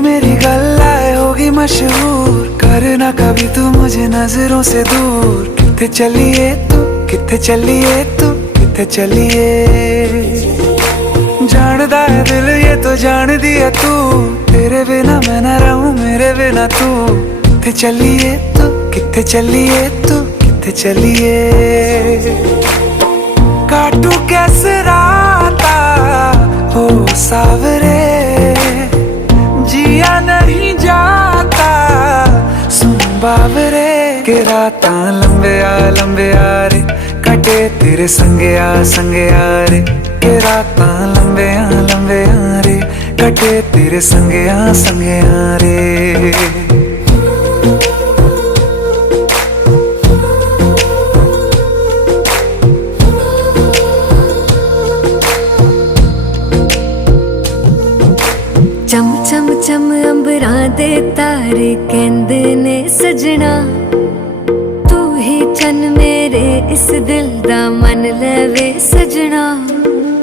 मेरी गल्लाए होगी मशहूर, करना कभी तू मुझे नजरों से दूर। किथे चलिए तू, किथे चलिए तू, किथे चलिए। जानदा है दिल ये तो जान दिया तू, तेरे बिना मैं ना रहूं मेरे बिना तू। किथे चलिए तू, किथे चलिए तू, किथे चलिए। काटू कैसे राता हो सावरे, जिया नहीं जाता सुन बाबरे। के राता लंबे आ रे, कटे तेरे संगे आ रे। के राता लंबे आ रे, कटे तेरे संगे आ रे। चम चम चम अंबरां दे तारे कहंदे ने सजना, तू ही चन मेरे इस दिल दा मन लवे सजना।